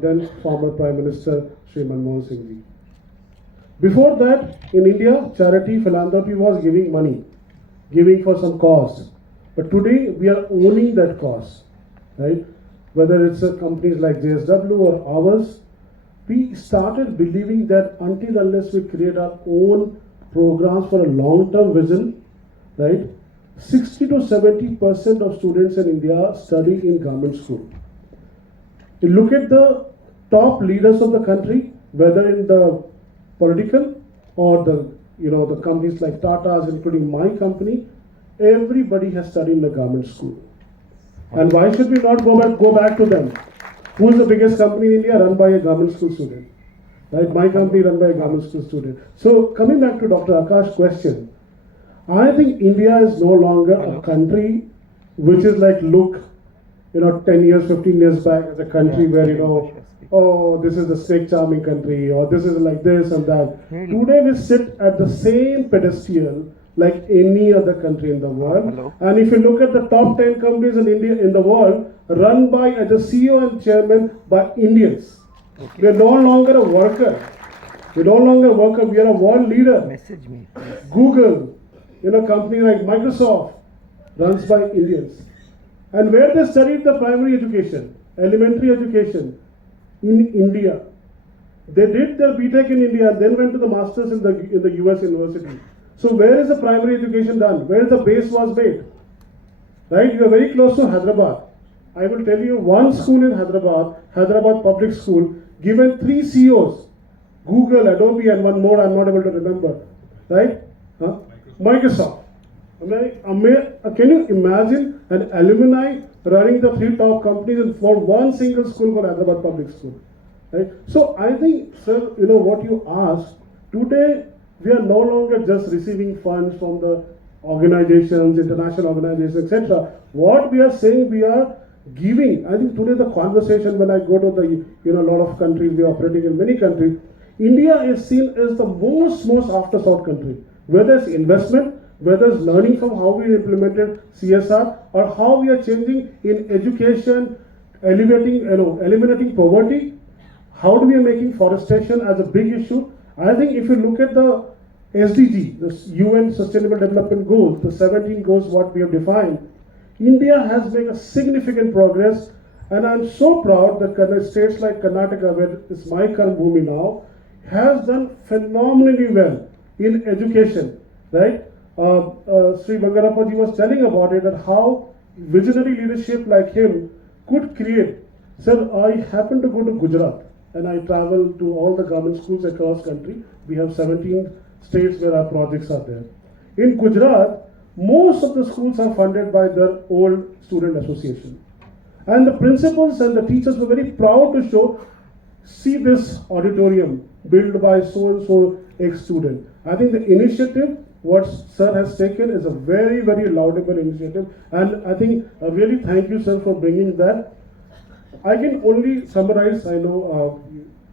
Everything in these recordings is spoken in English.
then former Prime Minister Sri Manmohan Singh ji. Before that, in India, charity philanthropy was giving money, giving for some cause. But today, we are owning that cause, right? Whether it's companies like JSW or ours, we started believing that until unless we create our own programs for a long-term vision, right? 60 to 70% of students in India study in government school. You look at the top leaders of the country, whether in the political or the companies like Tata's, including my company, everybody has studied in the government school. And why should we not go back to them? Who is the biggest company in India run by a government school student? Right, my company run by a government school student. So coming back to Dr. Akash's question, I think India is no longer a country which is like, look, 10 years, 15 years back as a country where, oh, this is the snake charming country, or this is like this and that. Today we sit at the same pedestal like any other country in the world. And if you look at the top 10 companies in India, in the world, run by as a CEO and chairman by Indians. We are no longer a worker. We are no longer a worker. We are a world leader. Message me. Google, company like Microsoft, runs by Indians. And where they studied the primary education, elementary education, in India. They did their BTech in India and then went to the masters in the US university. So where is the primary education done? Where the base was made? Right? You are very close to Hyderabad. I will tell you one school in Hyderabad Public School, given 3 CEOs, Google, Adobe, and one more I'm not able to remember. Right? Microsoft. Can you imagine an alumni running the 3 top companies for one single school for Hyderabad Public School? Right? So I think, sir, what you asked, today we are no longer just receiving funds from the organizations, international organizations, etc. What we are saying, we are giving. I think today the conversation, when I go to the, a lot of countries, we are operating in many countries, India is seen as the most after-sought country. Whether it's investment, whether it's learning from how we implemented CSR, or how we are changing in education, eliminating poverty, how do we are making forestation as a big issue. I think if you look at the SDG, the UN Sustainable Development Goals, the 17 goals what we have defined, India has made a significant progress, and I'm so proud that states like Karnataka, where it's my Karm Bhumi now, has done phenomenally well in education, right? Sri Bangarappa ji was telling about it, that how visionary leadership like him could create. Sir, I happened to go to Gujarat and I travel to all the government schools across country. We have 17 states where our projects are there. In Gujarat, most of the schools are funded by their old student association. And the principals and the teachers were very proud to show, see this auditorium built by so-and-so ex-student. I think the initiative what sir has taken is a very, very laudable initiative, and I think really thank you, sir, for bringing that. I can only summarize, I know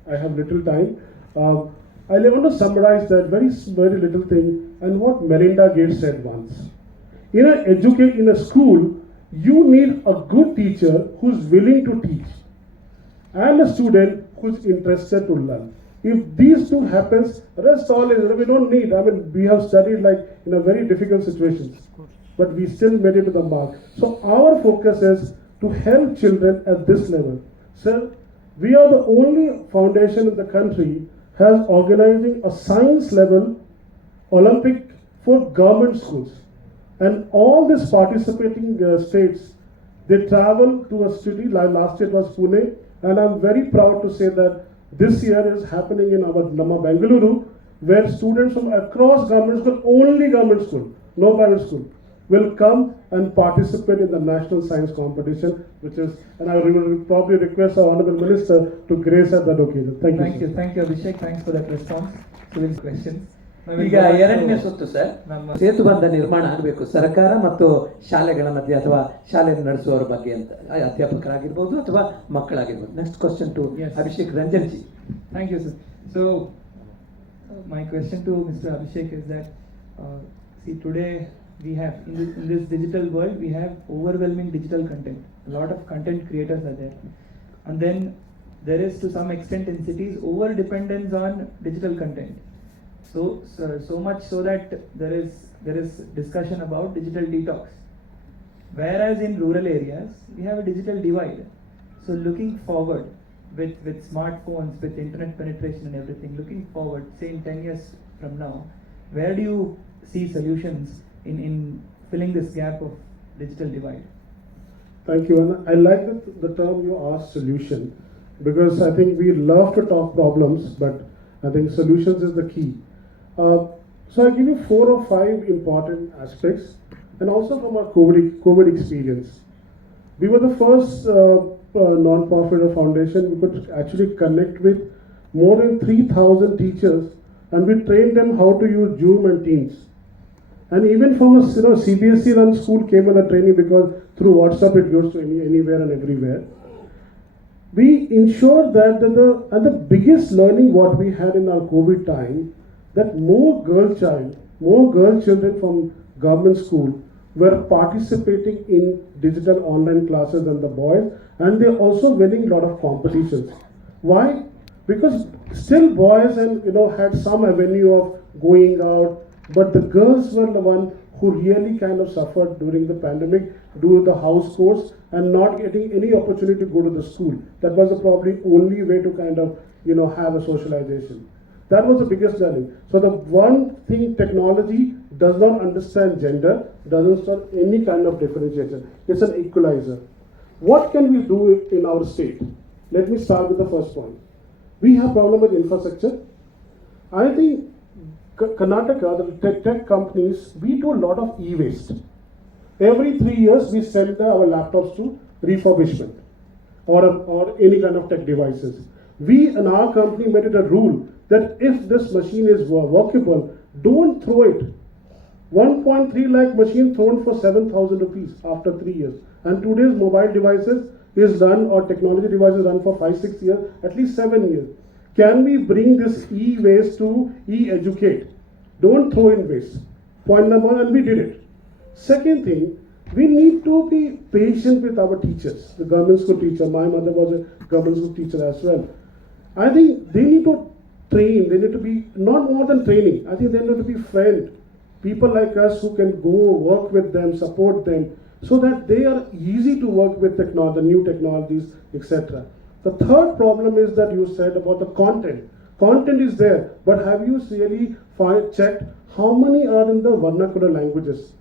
I have little time. I want to summarize that very little thing, and what Melinda Gates said once. In a school, you need a good teacher who's willing to teach, and a student who's interested to learn. If these two happens, rest all is, we don't need. We have studied like in a very difficult situations, but we still made it to the mark. So our focus is to help children at this level. Sir, we are the only foundation in the country has organizing a science level Olympic for government schools. And all these participating states, they travel to a city, like last year it was Pune, and I'm very proud to say that this year is happening in our Nama Bengaluru, where students from across government school, only government school, no private school, will come and participate in the national science competition, which is, and I will probably request our Honorable Minister to grace at that occasion. Thank you. Thank you, Abhishekh. Thanks for that response. So we'll questions. ಈಗ ಎರಡನೇ ಸುತ್ತು sir, ನಮ್ಮ ಸೇತುಬಂಧ ನಿರ್ಮಾಣ ಆಗಬೇಕು ಸರ್ಕಾರ ಮತ್ತು ಶಾಲೆಗಳ ಮಧ್ಯೆ ಅಥವಾ ಶಾಲೆ ನಡೆಸುವವರ ಬಗ್ಗೆ ಅಂತ, ಅಧ್ಯಾಪಕರಾಗಿರ್ಬೋದು ಅಥವಾ ಮಕ್ಕಳಾಗಿರ್ಬೋದು. Next question to Abhishek Ranjan ji. Thank you, sir. So my question to Mr. Abhishekh is that see, today we have in this digital world, we have overwhelming digital content. A lot of content creators are there, and then there is to some extent in cities over dependence on digital content. So much so that there is discussion about digital detox. Whereas in rural areas, we have a digital divide. So looking forward with smartphones, with internet penetration and everything, looking forward, say in 10 years from now, where do you see solutions in filling this gap of digital divide? Thank you. And I like the term you asked, solution, because I think we love to talk problems, but I think solutions is the key. So I'll give you 4 or 5 important aspects, and also from our COVID experience. We were the first non-profit or foundation. We could actually connect with more than 3,000 teachers, and we trained them how to use Zoom and Teams. And even from a CBSE run school came on a training, because through WhatsApp it goes to anywhere and everywhere. We ensured that the biggest learning what we had in our COVID time, that more girl children from government school were participating in digital online classes than the boys, and they're also winning a lot of competitions. Why? Because still boys and had some avenue of going out, but the girls were the one who really kind of suffered during the pandemic, do the house course and not getting any opportunity to go to the school. That was the probably only way to kind of have a socialization. That was the biggest learning. So the one thing, technology does not understand gender, doesn't start any kind of differentiation. It's an equalizer. What can we do in our state? Let me start with the first point. We have problem with infrastructure. I think Karnataka, the tech companies, we do a lot of e-waste. Every 3 years, we send our laptops to refurbishment or any kind of tech devices. We in our company made it a rule that if this machine is workable, don't throw it. 1.3 lakh machine thrown for 7,000 rupees after 3 years. And today's mobile devices is done, or technology devices run for 5-6 years, at least 7 years. Can we bring this e-waste to e-educate? Don't throw in waste. Point number 1, and we did it. Second thing, we need to be patient with our teachers. The government school teacher, my mother was a government school teacher as well. I think they need to train, they need to be, not more than training, I think they need to be friend. People like us who can go work with them, support them, so that they are easy to work with the new technologies, etc. The third problem is that you said about the content. Content is there, but have you really checked how many are in the vernacular languages?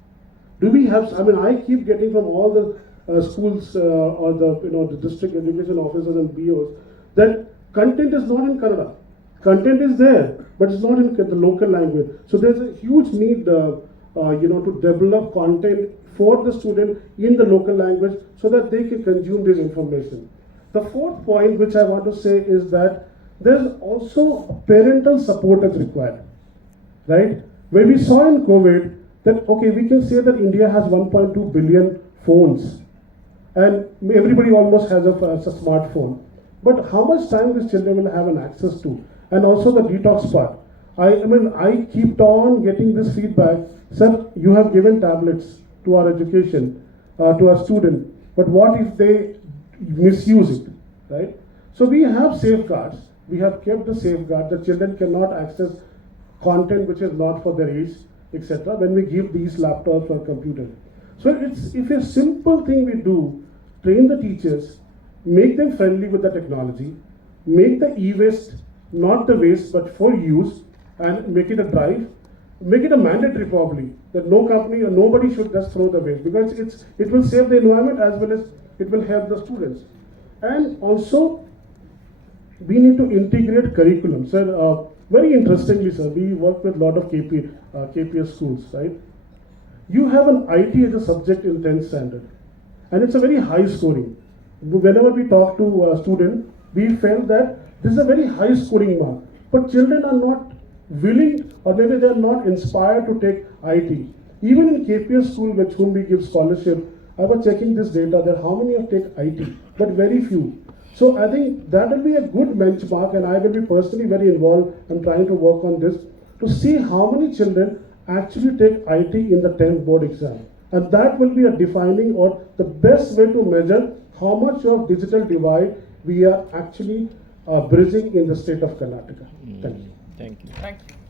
Do we have, I keep getting from all the schools or the district education officers and BOs that content is not in Kannada. Content is there, but it's not in the local language. So there's a huge need, to develop content for the student in the local language so that they can consume this information. The fourth point which I want to say is that there's also parental support is required, right? When we saw in COVID that, okay, we can say that India has 1.2 billion phones and everybody almost has a smartphone. But how much time these children will have an access to? And also the detox part. I keep on getting this feedback. Sir, you have given tablets to our education, to our student, but what if they misuse it, right? So we have safeguards. We have kept the safeguard. The children cannot access content which is not for their age, etc. when we give these laptops or computers. So if a simple thing we do, train the teachers, make them friendly with the technology, make the e-waste not the waste but for use, and make it a drive, make it a mandatory probably, that no company or nobody should just throw the waste, because it will save the environment as well as it will help the students. And also we need to integrate curriculum. Sir, very interestingly, sir, we work with a lot of KPS schools, right? You have an IT as a subject in 10th standard, and it's a very high scoring. Whenever we talk to a student, we felt that this is a very high scoring mark, but children are not willing, or maybe they are not inspired to take IT. Even in KPS school, with whom we give scholarship, I was checking this data that how many have take IT, but very few. So I think that will be a good benchmark, and I will be personally very involved and trying to work on this to see how many children actually take IT in the 10th board exam. And that will be a defining or the best way to measure how much of digital divide we are actually bridging in the state of Karnataka. Thank you. Thank you. Thank you.